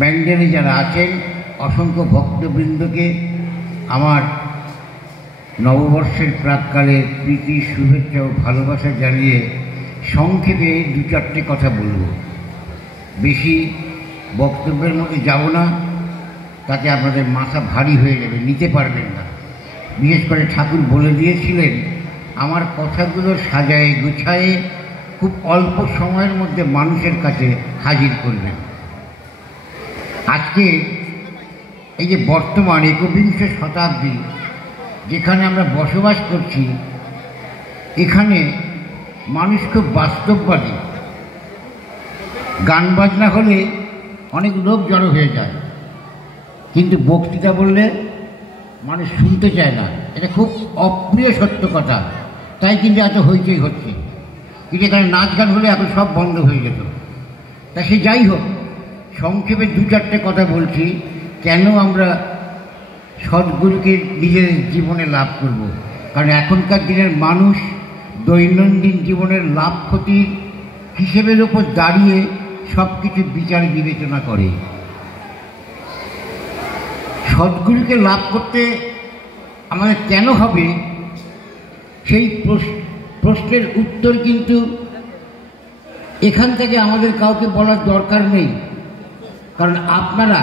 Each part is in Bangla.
ব্যান্ডেলে যারা আছেন অসংখ্য ভক্তবৃন্দকে আমার নববর্ষের প্রাক্কালে প্রীতি, শুভেচ্ছা ও ভালোবাসা জানিয়ে সংক্ষেপে দু চারটে কথা বলব। বেশি বক্তব্যের মধ্যে যাব না, তাতে আপনাদের মাথা ভারী হয়ে যাবে, নিতে পারবেন না। বিশেষ করে ঠাকুর বলে দিয়েছিলেন আমার কথাগুলো সাজায়ে গুছায়ে খুব অল্প সময়ের মধ্যে মানুষের কাছে হাজির করবেন। আজকে এই যে বর্তমান একবিংশ শতাব্দী যেখানে আমরা বসবাস করছি, এখানে মানুষ খুব বাস্তববাদী। গান বাজনা হলে অনেক লোক জড়ো হয়ে যায়, কিন্তু বক্তৃতা বললে মানুষ শুনতে চায় না। এটা খুব অপ্রিয় সত্য কথা, তাই কিন্তু এত হইচই হচ্ছে। কিন্তু এখানে নাচ গান হলে এখন সব বন্ধ হয়ে যেত। তা সে যাই হোক, সংক্ষেপে দু চারটে কথা বলছি কেন আমরা সদ্গুরুকে নিজের জীবনে লাভ করব। কারণ এখনকার দিনের মানুষ দৈনন্দিন জীবনের লাভ ক্ষতির হিসেবের উপর দাঁড়িয়ে সব কিছু বিচার বিবেচনা করে। সদ্গুরুকে লাভ করতে আমাদের কেন হবে, সেই প্রশ্নের উত্তর কিন্তু এখান থেকে আমাদের কাউকে বলার দরকার নেই। কারণ আপনারা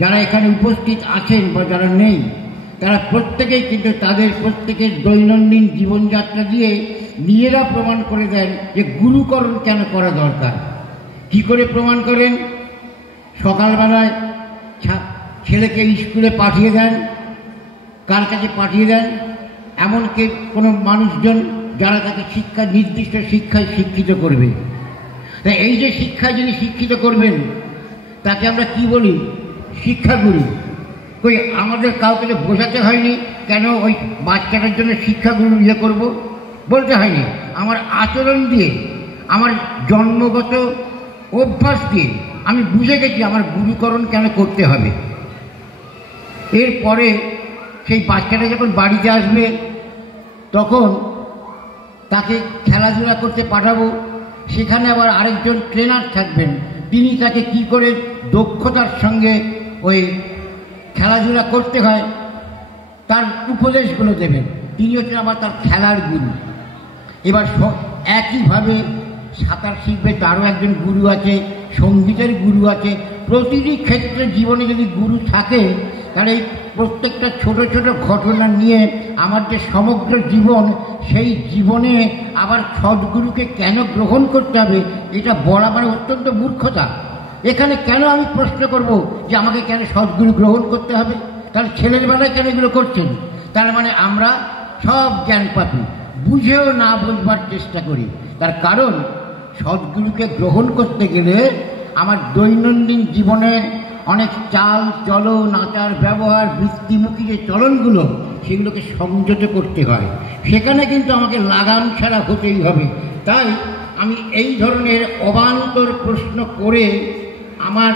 যারা এখানে উপস্থিত আছেন বা যারা নেই, তারা প্রত্যেকেই কিন্তু তাদের প্রত্যেকের দৈনন্দিন জীবনযাত্রা দিয়ে নিজেরা প্রমাণ করে দেন যে গুরুকরণ কেন করা দরকার। কি করে প্রমাণ করেন? সকালবেলায় ছেলেকে স্কুলে পাঠিয়ে দেন, কার কাছে পাঠিয়ে দেন? এমনকি কোনো মানুষজন যারা তাকে নির্দিষ্ট শিক্ষায় শিক্ষিত করবে। তাই এই যে শিক্ষায় যিনি শিক্ষিত করবেন তাকে আমরা কি বলি? শিক্ষাগুরু। কই আমাদের কাউকে তো বোঝাতে হয়নি কেন ওই বাচ্চাটার জন্য শিক্ষাগুরু করব, বলতে হয়নি। আমার আচরণ দিয়ে, আমার জন্মগত অভ্যাস দিয়ে আমি বুঝে গেছি আমার গুরুকরণ কেন করতে হবে। এরপরে সেই বাচ্চাটা যখন বাড়িতে আসবে তখন তাকে খেলাধুলা করতে পাঠাবো। সেখানে আবার আরেকজন ট্রেনার থাকবেন, তিনি তাকে কি করে দক্ষতার সঙ্গে ওই খেলাধুলা করতে হয় তার উপদেশগুলো দেবেন। তিনি হচ্ছেন আবার তার খেলার গুরু। এবার একইভাবে সাঁতার শিখবে, তারও একজন গুরু আছে, সঙ্গীতের গুরু আছে। প্রতিটি ক্ষেত্রে জীবনে যদি গুরু থাকে তাহলে এই প্রত্যেকটা ছোট ছোট ঘটনা নিয়ে আমার যে সমগ্র জীবন, সেই জীবনে আবার সদ্গুরুকে কেন গ্রহণ করতে হবে এটা বলা মানে অত্যন্ত মূর্খতা। এখানে কেন আমি প্রশ্ন করব যে আমাকে কেন সদ্গুরু গ্রহণ করতে হবে? তাহলে ছেলের বেলায় কেন এগুলো করছেন? তার মানে আমরা সব জ্ঞান পাপি, বুঝেও না বুঝবার চেষ্টা করি। তার কারণ সদ্গুরুকে গ্রহণ করতে গেলে আমার দৈনন্দিন জীবনে অনেক চাল চলন, আচার ব্যবহার, বৃত্তিমুখী যে চলনগুলো, সেগুলোকে সংযত করতে হয়। সেখানে কিন্তু আমাকে লাগাম ছাড়া হতেই হবে। তাই আমি এই ধরনের অবান্তর প্রশ্ন করে আমার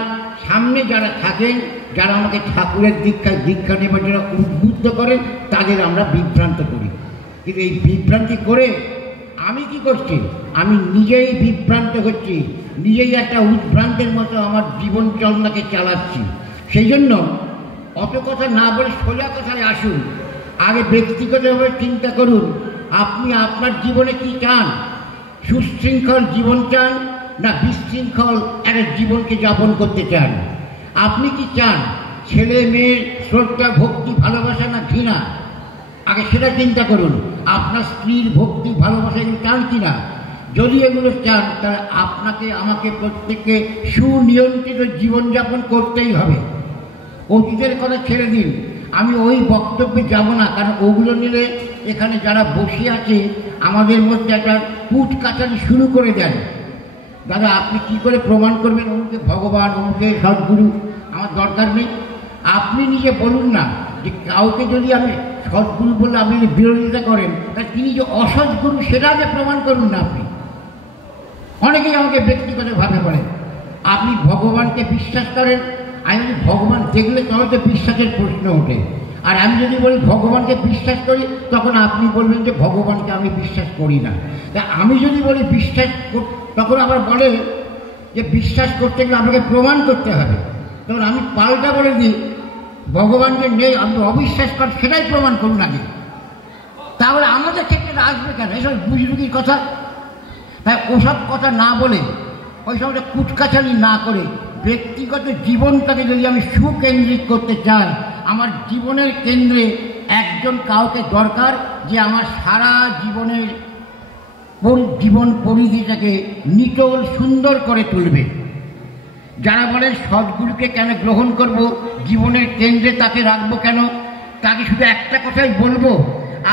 সামনে যারা থাকেন, যারা আমাকে ঠাকুরের দীক্ষা নেবার জন্য উদ্বুদ্ধ করেন, তাদের আমরা বিভ্রান্ত করি। কিন্তু এই বিভ্রান্তি করে আমি কি করছি? আমি নিজেই বিভ্রান্ত হচ্ছি, নিজেই একটা উদ্ভ্রান্তের মতো আমার জীবন চলনাকে চালাচ্ছি। সেই জন্য অত কথা না বলে সোজা কথায় আসুন। আগে ব্যক্তিগতভাবে চিন্তা করুন, আপনি আপনার জীবনে কি চান? সুশৃঙ্খল জীবন চান না বিশৃঙ্খল একটা জীবনকে যাপন করতে চান? আপনি কি চান ছেলে মেয়ের শ্রদ্ধা, ভক্তি, ভালোবাসা না ঘৃণা? আগে সেটা চিন্তা করুন। আপনার স্ত্রীর ভক্তি, ভালোবাসা এগুলো চান কিনা? যদি এগুলো চান তাহলে আপনাকে আমাকে প্রত্যেককে সুনিয়ন্ত্রিত জীবনযাপন করতেই হবে। অতীতের কথা ছেড়ে দিন, আমি ওই বক্তব্যে যাব না। কারণ ওগুলো নিলে এখানে যারা বসে আছে আমাদের মধ্যে একটা কুট কাচারি শুরু করে দেন। দাদা আপনি কি করে প্রমাণ করবেন অমুকে ভগবান, অমুকে সদ্গুরু? আমার দরকার নেই। আপনি নিজে বলুন না যে কাউকে যদি আমি সদ্গুরু বলে আপনি যদি বিরোধিতা করেন, তাহলে তিনি যে অসদ্গুরু সেটা আগে প্রমাণ করুন না। আপনি অনেকেই আমাকে ব্যক্তিগতভাবে বলেন আপনি ভগবানকে বিশ্বাস করেন। আমি যদি ভগবান দেখলে তবে তো বিশ্বাসের প্রশ্ন ওঠে। আর আমি যদি বলি ভগবানকে বিশ্বাস করি, তখন আপনি বলবেন যে ভগবানকে আমি বিশ্বাস করি না। তা আমি যদি বলি বিশ্বাস, তখন আবার বলে যে বিশ্বাস করতে গেলে আমাকে প্রমাণ করতে হবে। তখন আমি পাল্টা বলে দিই, ভগবান যে নেই আপনি অবিশ্বাস করেন সেটাই প্রমাণ করুন আগে, তাহলে আমাদের ক্ষেত্রে আসবে কেন এসব বুঝরুগির কথা। তাই ওসব কথা না বলে, ওই সময়টা কুটকাছালি না করে, ব্যক্তিগত জীবনটাকে যদি আমি সুকেন্দ্রিক করতে চাই, আমার জীবনের কেন্দ্রে একজন কাউকে দরকার যে আমার সারা জীবনের জীবন পরিধিটাকে নিটোল সুন্দর করে তুলবে। যারা বলেন সদ্গুরুকে কেন গ্রহণ করব, জীবনের কেন্দ্রে তাকে রাখবো কেন, তাকে শুধু একটা কথাই বলবো,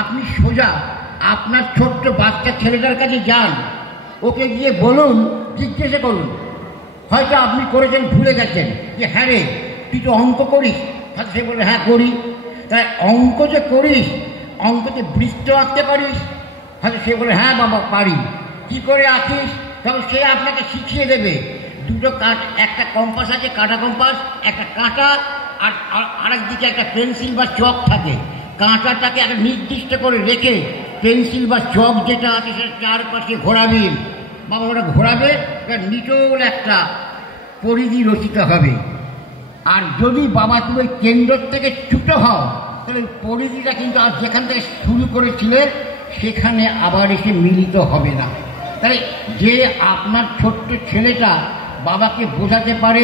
আপনি সোজা আপনার ছোট্ট বাচ্চা ছেলেটার কাছে যান, ওকে গিয়ে বলুন, জিজ্ঞাসা করুন, হয়তো আপনি করেছেন ভুলে গেছেন, যে হ্যাঁ রে তুই তো অঙ্ক করিস, তাহলে সে বলে হ্যাঁ করি। তাই অঙ্ক যে করিস, অঙ্কতে বৃত্ত আঁকতে পারিস, হয়তো সে বলে হ্যাঁ বাবা পারি। কী করে আঁকিস, তবে সে আপনাকে শিখিয়ে দেবে। দুটো একটা কম্পাস আছে, কাঁটা কম্পাস, একটা কাঁটা, আর আরেক দিকে একটা পেন্সিল বা চক থাকে। কাঁটাটাকে একটা নির্দিষ্ট করে রেখে পেন্সিল বা চক যেটা আছে সেটা চারপাশে ঘোরাবেন, বাবা ওটা ঘোরাবে, নিটোল একটা পরিধি রচিত হবে। আর যদি বাবা তুমি কেন্দ্র থেকে ছুটো হও, তাহলে পরিধিটা কিন্তু আর যেখান থেকে শুরু করেছিলে সেখানে আবার এসে মিলিত হবে না। তাহলে যে আপনার ছোট্ট ছেলেটা বাবাকে বোঝাতে পারে,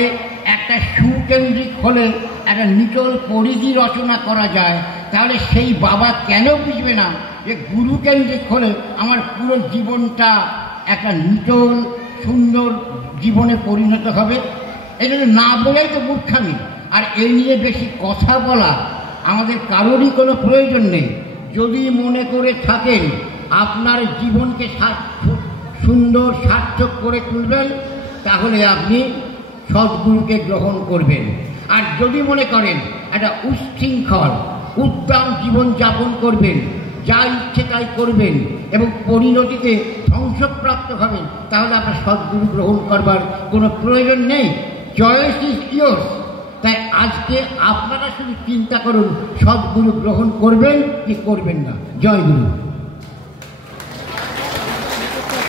একটা সুকেন্দ্রিক হলে একটা নিটোল পরিধি রচনা করা যায়, তাহলে সেই বাবা কেন বুঝবে না যে গুরুকেন্দ্রিক হলে আমার পুরো জীবনটা একটা নিটোল সুন্দর জীবনে পরিণত হবে। এটা না বলেই তো মূর্খামি। আর এই নিয়ে বেশি কথা বলা আমাদের কারোরই কোনো প্রয়োজন নেই। যদি মনে করে থাকেন আপনার জীবনকে সুন্দর সার্থক করে তুলবেন, তাহলে আপনি সদ্গুরুকে গ্রহণ করবেন। আর যদি মনে করেন একটা উচ্ছৃঙ্খল উদ্দাম জীবনযাপন করবেন, যা ইচ্ছে তাই করবেন এবং পরিণতিতে ধ্বংসপ্রাপ্ত হবেন, তাহলে আপনার সদ্গুরু গ্রহণ করবার কোনো প্রয়োজন নেই। Choice is yours. তাই আজকে আপনারা শুধু চিন্তা করুন সদ্গুরু গ্রহণ করবেন কি করবেন না। জয় গুরু।